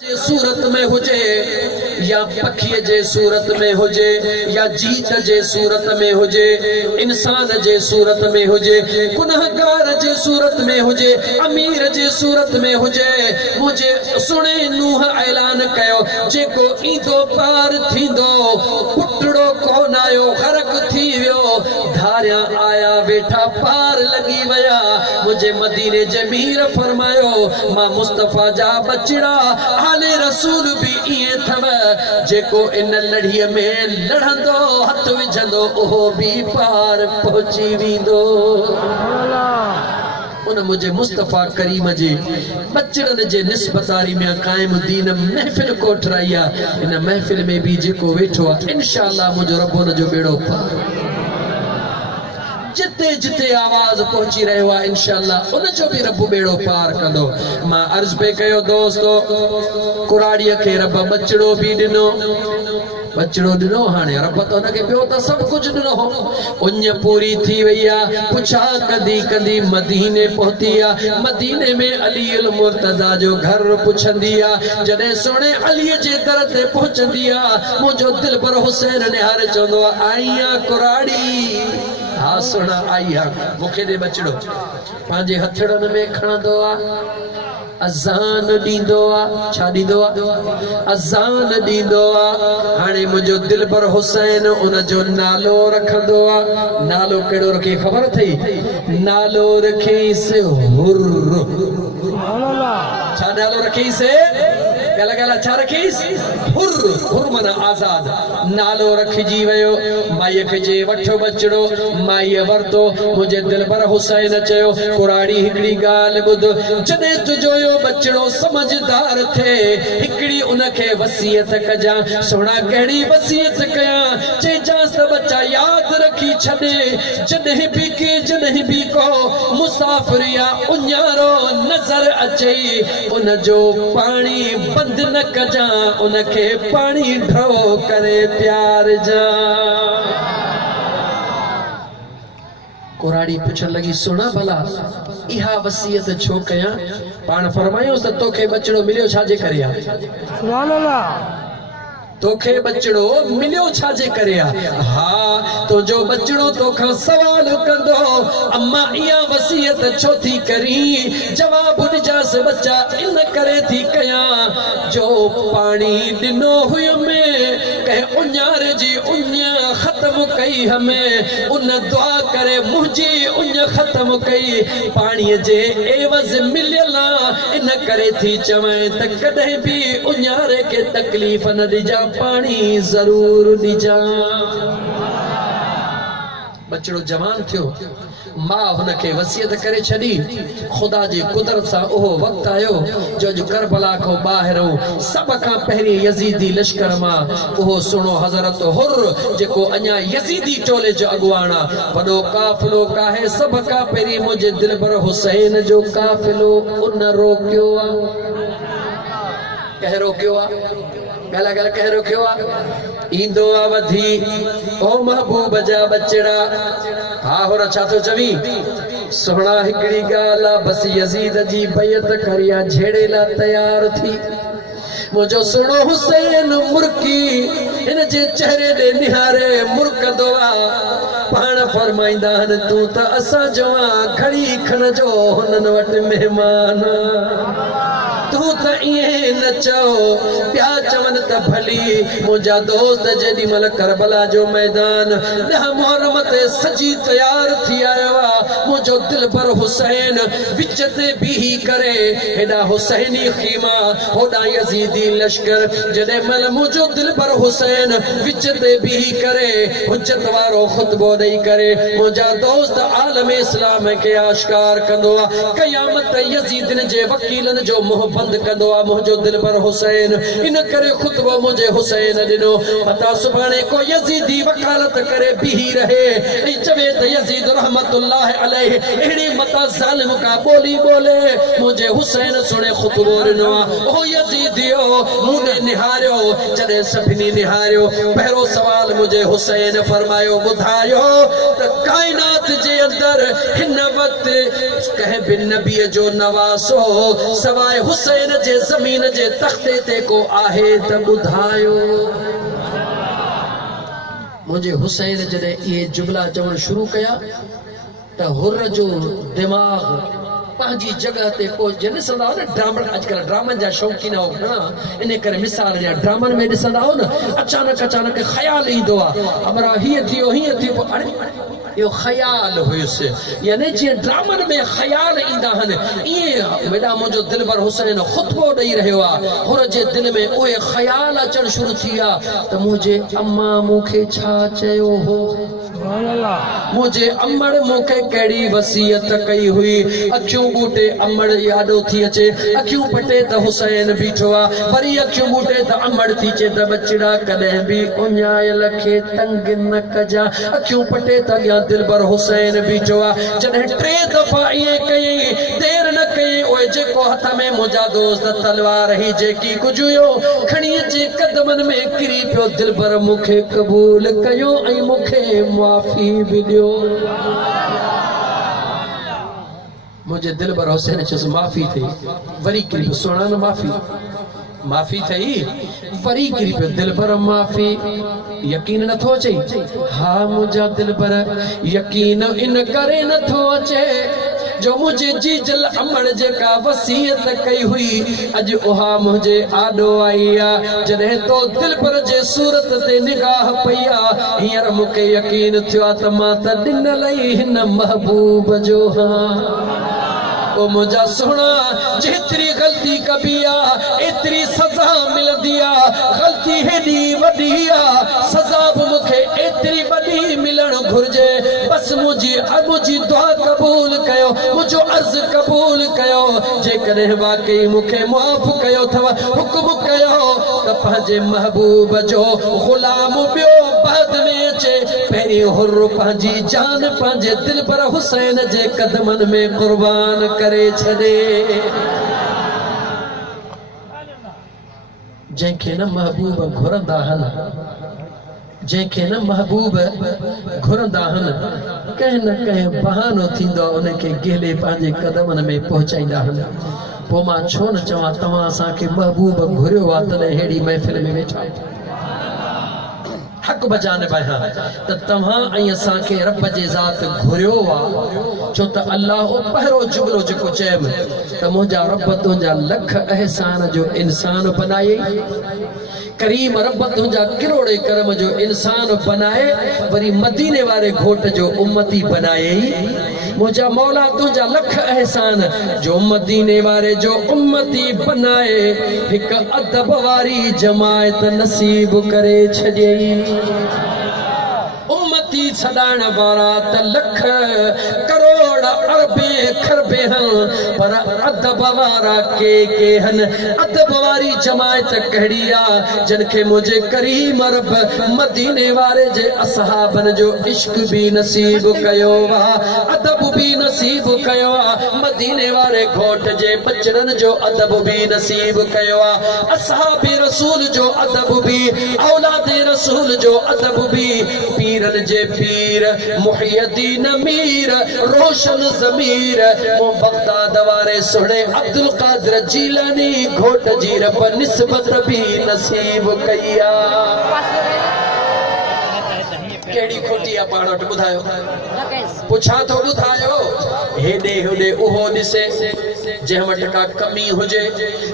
सूरत में हुजे या पखी जे सूरत में हुजे या जीत जे सूरत में हुजे, इंसान जे सूरत में हुजे, गुनहगार जे सूरत में हुजे, अमीर जे सूरत में हुजे, मुझे सुने नूह ऐलान कयो जेको ईंदो पार थींदो पुटड़ो कोन आयो गरक थी वियो, धारिया आया वेठा पार लगी वया। मुझे मदीने जमीर फरमायो मां मुस्तफा जा बचड़ा आले रसूल भी इए थव जेको इन लड़ीअ में लड़ंदो हथ विझंदो ओहो भी पार पहुची विंदो। उन मुझे मुस्तफा करीम जे बचड़न जे निस्बतारी में कायम दीन महफिल कोठराई आहे। इन महफिल में भी जेको वेठो आहे इंशाअल्लाह मुझो रब उन जो बेड़ो पार जिते जिते आवाज पहुंची रहो है इंशाअल्लाह उन जो भी रब बेड़ो पार कंदो। मां अर्ज पे कयो दोस्तो कुराड़ीअ खे रब बचड़ो भी दिनो, बचड़ो दिनो हाने रब तो उनके पियो तो सब कुछ दिनो हो। उन पूरी थी वई आ पुछा कदी कदी मदीने पहुती आ, मदीने में अली अल मुर्तजा जो घर पुछंदी आ, जदे सोने अली जे दर ते पहुंचंदी आ मुझो दिल पर हुसैन निहारे चंदो आईया कुराड़ी हाँ सुना आई हा मुखे दे बचड़ो पांजे हथड़न में खणंदो आ अज़ान दींदो आ छा दींदो आ अज़ान दींदो आ। हाणे मुझो दिल पर हुसैन उन जो नालो रखंदो आ। नालो केड़ो रखे खबर थई? नालो रखेसे हुर्र। छा नालो रखेसे? गला गला छा रखीस? हुर्र। हुर्र माना आजाद। नालो रखजी वयो माई खे जे वठो बचड़ो माई वरतो। मुझे दिल पर हुसैन चयो कुराड़ी हिकड़ी गाल बुध जदे तुजो बचड़ो समझदार थे हिकड़ी उनके वसीयत कजा। सोना केड़ी वसीयत कया चेजा सब बच्चा याद रखी छदे जदे भी के जदे भी को मुसाफिर या उन्यारो नजर अचे उन जो पानी बंद न कजा उनके पानी ढो करे प्यार जा। कुराड़ी पुछन लगी सुना भला इहा वसीयत छो कया? पान फरमायो त तोखे बचड़ो मिलियो छाजे करे आ? सुभान अल्लाह। तोखे बचड़ो मिलियो छाजे करे आ? हाँ तो जो बचड़ो तोखा सवाल कंदो अम्मा इया वसीयत छो थी करी? जवाब ॾिजास बच्चा इन करे थी कया जो पानी दिनो हुयो में कह उन्यार जी उन्या खत्म कई हमें उन दुआ करे मुझी उन खत्म कई पानी जे एवज मिलला इन करे थी चवे त कदे भी उन्यारे के तकलीफ न दिजा पानी जरूर दिजा। बचड़ो जवान थियो मां हुनखे वसीयत करे छड़ी। खुदा जी कुदरत सा ओहो वक्त आयो जो करबला को बाहरो सब का पहरी यजीदी लश्कर मा ओहो सुनो हजरत हुर्र जेको अन्या यजीदी टोले जो अगवाना वडो काफिलो काहे सब का पहरी मुझे दिल पर हुसैन जो काफिलो उन रोकियो आ। कह रोकियो आ गला गला कह रोकियो आ इंदो अवधि ओ महबूब जा बचड़ा। हाँ हो रहा तो चवी सोना हिकड़ी गाला बस यजीद जी बैत करिया झेड़े ला तैयार थी। मुझो सुनो हुसैन मुर्की इन जे चेहरे दे निहारे मुर्क दोआ पान फरमाइंदा हन तू त असा जो खड़ी खन जो हुनन वट मेहमान तू त इए न चो प्या चवन त भली मुझा दोस्त जेडी मल करबला जो मैदान ॾह मुहर्रम ते सजी तैयार थी आयो आ। मुझो दिल पर हुसैन विच ते बीही करे हेडा हुसैनी खीमा होडा यजीदी लश्कर जडे मल मुझो दिल पर हुसैन विच ते बीही करे हुज्जत वारो खुतबो ॾेई करे मुझा दोस्त आलम इस्लाम के आश्कार कंदो आ। क़यामत यजीदन जे वकीलन जो मुंह बंद कंदो आ। मुझो दिल पर हुसैन इन करे खुतबो मुझे हुसैन दिनो पता सुभाणे को यजीदी वकालत करे बीही रहे ए चवे त यजीद रहमतुल्लाह अलैहि एड़ी मता जालिम का बोली बोले मुझे हुसैन सुने खुतबो दिनो ओ यजीदियो मुने निहारियो जदे सभिनी निहारियो पहरो सवाल मुझे हुसैन फरमायो बुधायो त कायनात जे अंदर हिन वक्त कह बिन नबी जो नवासो सवाए हुसैन जे जमीन जे तख्ते ते को आहे त बुधायो मुझे हुसैन जदे ये जुमला चवण शुरू कया त हुर जो दिमाग पंहिंजी जगह ते पहुचे ॾिसंदा हो न ड्रामा अॼुकल्ह ड्रामनि जा शौक़ीन हो घणा इन करे मिसाल ॾियां ड्रामनि में ॾिसंदा हो न अचानक अचानक ख़्याल ईंदो आहे हमरा हीअं थियो अरे इहो ख़्याल हुयुसि यानी जीअं ड्रामनि में ख़्याल ईंदा आहिनि ईअं मेॾा मुंहिंजो दिलबर हुसैन ख़ुतबो ॾेई रहियो आहे हुन जे दिलि में उहे ख़्याल अचणु शुरू थी विया त मुंहिंजे अम्मा मूंखे छा चयो हो मुझे अमड़ मूंखे कहिड़ी वसीयत कई हुई अखियूं बूटे अमड़ यादो थी अचे अखियूं पटे त हुसैन बीठो आहे वरी अखियूं बूटे त अमड़ थी अचे त बचड़ा कॾहिं बि उञायल खे तंग न कजा अखियूं पटे त अॻियां दिलबर हुसैन बीठो आहे जॾहिं टे दफ़ा ईअं कयईं देर न कयईं ओए जेको हथ में मुंहिंजा दोस्त तलवार ही जेकी कुझु हुयो खणी अचे कदमनि में किरी पियो दिलबर मूंखे क़बूल कयो ऐं मूंखे माफ़ी भी दियो मुझे दिलबर हुसैन चुस माफ़ी थी वरी किरी सुना न माफ़ी थई वरी किरी पे दिलबर माफ़ी यकीन न थो अचे हा मुझा दिलबर यकीन इन करे न थो अचे जो मुझे जीजल अमड़ जेका वसीयत कई हुई अज उहा मुझे आडो आई आ जॾहिं तो दिलबर जे सूरत ते निगाह पईया हींअर मूंखे यकीन थियो आ त मां त ॾिनल ई हिन महबूब जो हाँ ओ मुझा सोना जेतरी गलती कबी आ एतरी सजा मिलदी आ गलती हेडी वडी आ सजा भी मुखे एतरी वडी मिलण घुर्जे बस मुझी दुआ कबूल कयो मुझो अर्ज कबूल कयो जे करे वाकई मुखे माफ कयो थव हुक्म कयो त पंहिंजे महबूब जो गुलाम बियो बाद में अचे पहिरीं हुर पंहिंजी जान पंहिंजे दिलबर हुसैन जे कदमनि में कुर्बान करे छॾे जंहिंखे न महबूब घुरंदा आहिनि जंहिंखे न महबूब घुरंदा आहिनि कंहिं न कंहिं बहानो थींदो आहे उनखे गेले पंहिंजे कदमनि में पहुचाईंदा आहिनि पोइ मां छो न चवां तव्हां असांखे महबूब घुरियो आहे तॾहिं अहिड़ी महफ़िल में वेठा हक़ बजाने पाया त तव्हां ऐं असांखे रब जे ज़ात घुरियो आहे छो त अल्लाह पहिरों जुमिलो जेको चयमि त मुंहिंजा रब तुंहिंजा लख अहसान जो इंसान बनाए करीम रब तुंहिंजा किरोड़े करम जो इंसान बनाए वरी मदीने वारे घोट जो उम्मती बनाए मुझा मौला तुंहिंजा लख एहसान जो मदीने वारे जो उम्मती बनाए हिक अदब वारी जमायत नसीब करे छॾियई उम्मती छॾाइण वारा त लख करोड़ अरबे खरबे हन पर अदब वारा के हन अदब वारी जमायत कहिड़ी आहे जिनखे मुझे करीम रब मदीने वारे जे असहाबन जो इश्क भी नसीब कयो आहे अदब भी नसीब कयो आहे मदीने वारे घोट जे बचड़न जो अदब भी नसीब कयो आहे असहाबे रसूल जो अदब भी औलाद रसूल जो अदब भी पीरन जे पीर मुहियद्दीन मीर रोशन ज़मीर मो बगदाद वारे सुणे अब्दुल कादिर जीलानी घोट जी रब निस्बत भी नसीब कया केड़ी खोटी आ पाण वटि ॿुधायो पुछा थो ॿुधायो हेॾे होॾे उहो ॾिसे जंहिं वटि का कमी हुजे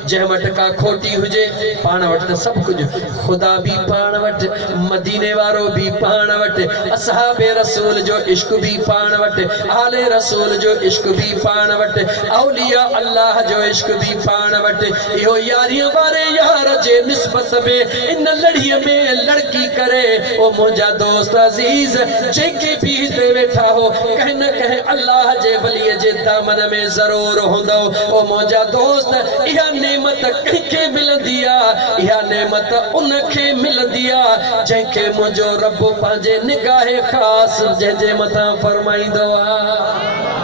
जंहिं वटि का खोटी हुजे पाण वटि त सभु कुझु ख़ुदा भी पाण वटि मदीने वारो भी पाण वटि असहाबे रसूल जो इश्क भी पाण वटि आले रसूल जो इश्क भी पाण वटि औलिया अल्लाह जो इश्क भी पाण वटि इहो यारीअ वारे यार जे निस्बत में इन लड़ीअ में लड़की करे ओ मुंहिंजा दोस्त अजीज जेके भी हिते वेठा हो कहीं न कहीं अल्लाह जे वलीअ जे दामन में ज़रूर हूंदो ओ मुंहिंजा दोस्त इहा नेमत कंहिंखे मिलंदी आहे इहा नेमत उनखे मिलंदी आहे जंहिंखे मुंहिंजो रब पंहिंजे निगाहे ख़ासि जंहिंजे मथां फरमाईंदो आहे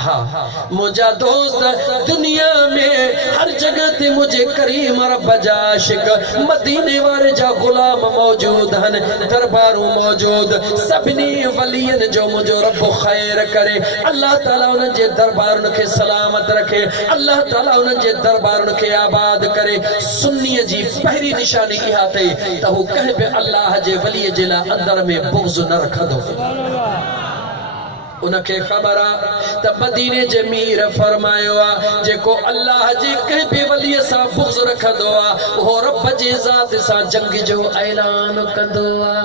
हाँ मुझा दोस्त दुनिया में हर जगह ते मुझे करीम रब जा आशिक मदीने वाले जा गुलाम मौजूद हन दरबारू मौजूद सभिनी वलियन जो मुझो रब खैर करे अल्लाह ताला उन जे दरबार के सलामत रखे अल्लाह ताला उन जे दरबार के आबाद करे सुन्नी जी पहली निशानी इहा थे त हू कह पे अल्लाह जे वली जे ला अंदर में बुग़्ज़ न रखदो उनके खबर त मदीने जे मीर फरमायो आ जेको अल्लाह जे कह पे वली सा बुग़्ज़ रखदो आ वो रब जे ज़ात सा जंग जो ऐलान कंदो आ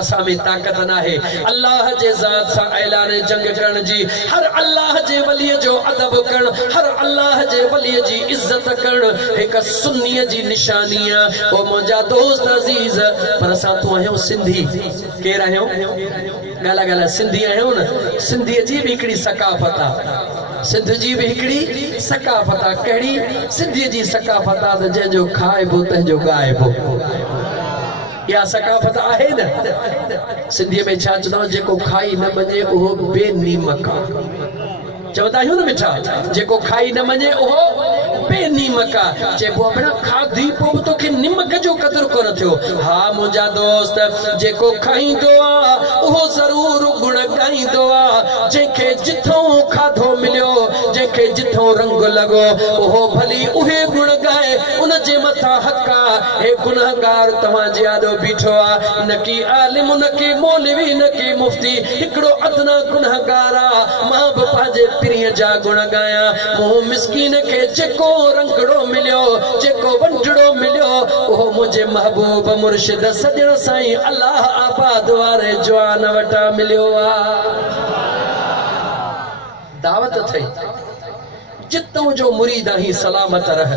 असा में ताकत ना है अल्लाह जे ज़ात सा ऐलान जंग करण जी हर अल्लाह जे वली जो अदब करण हर अल्लाह जे वली जी इज्जत करण एक सुन्नी जी निशानिया ओ मुझा दोस्त अजीज पर असा तो आयो सिंधी के रहयो गाला गाला सिंधी आयो न सिंधी जी भी हिकड़ी सकाफत आ सिंध जी भी हिकड़ी सकाफत आ कड़ी सिंधी जी सकाफत आ जे जो खाए बो ते जो गाए बो या सकाफत आहे न सिंधी में छा चनो जेको खाई न मने ओहो बेनीमक चवंदा आहियूं न मिठा जेको खाई न मने ओहो बेनीमक चेबो अपना खाधी पो तोखे निमक जो कदर कोन थियो हा मुंहिंजा दोस्त जेको खाईंदो आ ओहो ज़रूर गुण गाईंदो आ जेके जिथों खाधो मिलियो जेके जिथों रंग लगो ओहो भली उहे गुण गाए उन जे मथा हक़ आ हे गुनहगार तव्हां जे आॾो बीठो आ न की आलिम न की मौलवी न की मुफ्ती हिकिड़ो अदना गुनहगार आ मां बि पंहिंजे पिरीअ जा गुण गाया मूं मिस्कीन खे जेको रंगड़ो मिलियो जेको वंडड़ो मिलियो ओहो मुझे महबूब मुर्शिद सजण साईं अल्लाह आबाद वारे जवान वटा मिलियो आ दावत थई जितों जो मुरीद ही सलामत रह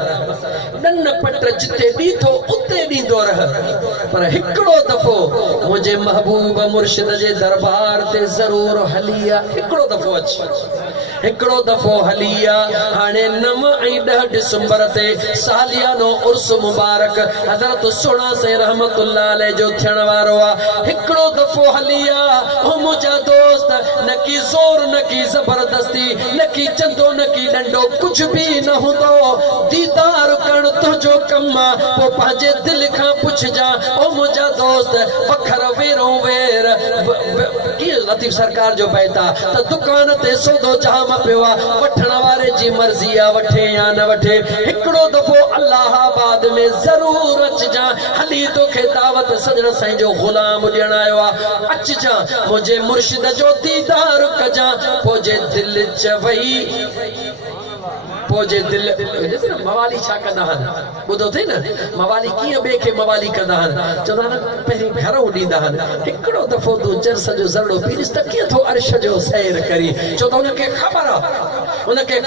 नन पट जिते बीठो उते दींदो रह पर हिकड़ो दफो मुझे महबूब मुर्शिद जे दरबार ते जरूर हलिया हिकड़ो दफो अच हिकड़ो दफो हलिया हाने 9 ऐं 10 दिसंबर ते सालियानो उर्स मुबारक हजरत सोना से रहमतुल्लाह अलैह जो थियण वारो आ हिकड़ो दफो हलिया ओ मुझा दोस्त न की जोर न की जबरदस्ती न की चंदो न की डंडो कुछ भी न होंदो दीदार करण तुझो कम्मा वो पाजे दिल खां पुछ जा ओ मुझा दोस्त वखर वेरो वेर की लतीफ सरकार जो बैठा त दुकान ते सौदो जाम पियो वठण वारे जी मर्जी आ वठे या न वठे हिकड़ो दफो अल्लाहाबाद में जरूर अच जा हली तोखे दावत सजण साईं जो गुलाम ॾियण आयो आ अच जा मुझे मुर्शिद जो दीदार कजा पोजे दिल चवई पोजे दिल न मवाली छा कंदा हन बुधो थे न मवाली किए बे के मवाली कंदा हन चवंदा न पहिरीं घरों ॾींदा हन हिकड़ो दफ़ो तूं चरस जो ज़रड़ो पीरिस त कीअं थो अर्श जो सैर करी छो त उनखे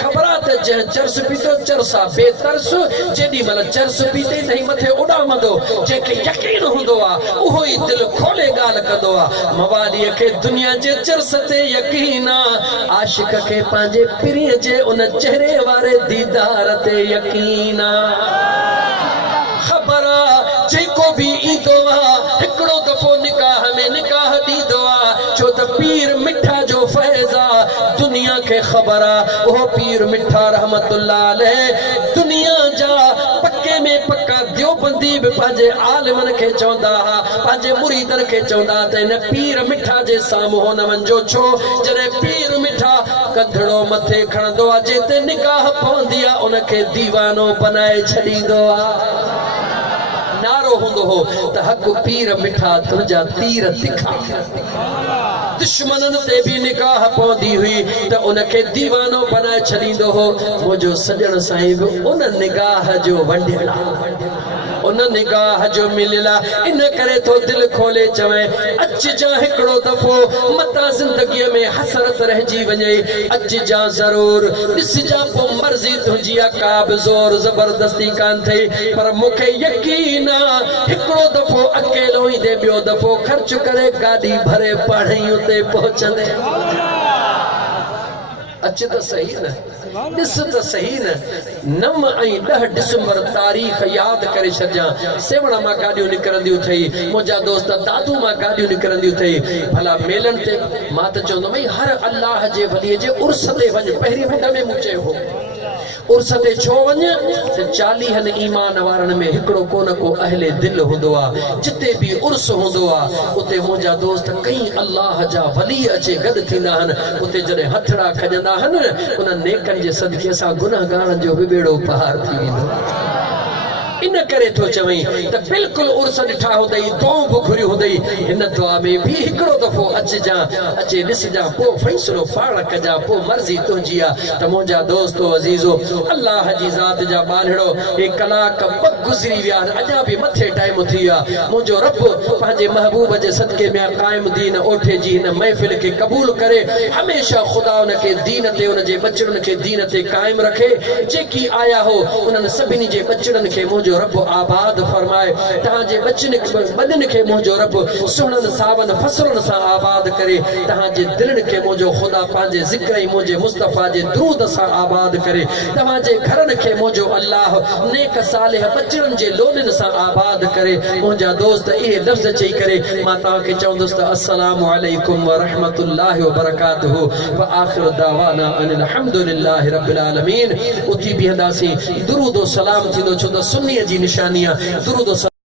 ख़बर आ त जंहिं चरस पीतो चरसा बेतरस जेॾी महिल चरस पीते त मथे उॾामंदो जंहिंखे यकीन हूंदो आहे उहो ई दिलि खोले ॻाल्हि कंदो आहे मवालीअ खे दुनिया जे चरस ते यकीन आहे आशिक खे पंहिंजे पीरीअ जे उन चेहरे वारे दीदार ते यकीन खबर जेको भी ईंदो आ हिकड़ो दफो निकाह में निकाह ॾींदो आ छो त पीर मिठा जो फैज़ आ दुनिया के खबर आ वो पीर मिठा रहमतुल्लाह अलैह दुनिया जा पक्के में पक्का देवबंदी भी पंहिंजे आलिमन खे चवंदा हा पंहिंजे मुरीदन खे चवंदा त इन पीर मिठा जे साम्हूं न वञो छो जॾहिं पीर मिठा कंधड़ो मथे खणंदो आ जिते निकाह पवंदी आ उनखे दीवानो बनाए छॾींदो आ नारो हुंदो हो त हक पीर मिठा तुंहिंजा तीर तिखा दुश्मनन ते भी निकाह पवंदी हुई त उनखे दीवानो बनाए छॾींदो हो मुंहिंजो सजण साईं बि उन निगाह जो वंडियल उन निगाह जो मिलियल इन करे तो दिल खोले चवे अच जा हिकड़ो दफो मता जिंदगीअ में हसरत रहिजी वञे अच जा जरूर ॾिस जा पोइ मर्ज़ी तुंहिंजी आहे का बि ज़ोर ज़बरदस्ती कान थई पर मूंखे यकीन आहे हिकड़ो दफो अकेलो ईंदे ॿियो दफो ख़र्च करे गाॾी भरे पाण ई उते पहुचंदे अच त सही न ॾिस त सही न 9 ऐं 10 डिसंबर तारीख़ यादि करे छॾिजां सेवण मां गाॾियूं निकिरंदियूं अथई मुंहिंजा दोस्त दादू मां गाॾियूं निकिरंदियूं अथई भला मेलनि ते मां त चवंदो भई हर अल्लाह जे वलीअ जे उर्स ते वञ पहिरीं मुंड में मूं चयो हो उर्स ते छो वञ त 40 ईमान वारनि में हिकिड़ो कोन को अहले दिल हूंदो आहे जिते बि उर्स हूंदो आहे उते मुंहिंजा दोस्त कई अल्लाह जा वली अचे गॾु थींदा आहिनि उते जॾहिं हथड़ा खॼंदा आहिनि उन नेकनि जे सदके सां गुनहगारनि जो बि बेड़ो पार थी वेंदो इन करे तो चवई त बिल्कुल उर्स ॾिठा हूंदई दुआऊं बुखरियूं हूंदई हिन दुआ में भी हिकिड़ो दफ़ो अचजा अचे ॾिसजा पोइ फ़ैसिलो पाण कजा पोइ मर्ज़ी तुंहिंजी आहे त मुंहिंजा दोस्तो अज़ीज़ो अल्लाह जी ज़ात जा बालड़ो हे कलाक ॿ गुज़री विया आहिनि अञा बि मथे टाइम थी वियो आहे मुंहिंजो रब पंहिंजे महबूब जे सदके में क़ाइम दीन ओठे जी हिन महफ़िल खे क़बूल करे हमेशा ख़ुदा उनखे दीन ते उनजे बचड़नि खे दीन ते क़ाइम रखे जेकी आया हो उन्हनि सभिनी जे बचड़नि खे मुंहिंजो रब आबाद फरमाए तहांजे बदन खे मुंहिंजो रब सुहिणनि सावन फसलनि सां आबाद करे तहांजे दिलनि खे मुंहिंजो ख़ुदा पंहिंजे ज़िक्र ऐं मुंहिंजे मुस्तफ़ा जे दरूद सां आबाद करे तव्हांजे घरनि खे मुंहिंजो अल्लाह नेक सालिह बचड़नि जे लोलनि सां आबाद करे मुंहिंजा दोस्त इहे लफ़्ज़ चई करे मां तव्हांखे चवंदुसि त अस्सलामु अलैकुम व रहमतुल्लाहि व बरकातुहू व आख़िर दावाना अनिल हम्दुलिल्लाहि रब्बिल आलमीन उथी बीहंदासीं दुरूद व सलाम थींदो छो त सुन्नीअ जी निशानी आहे दुरूद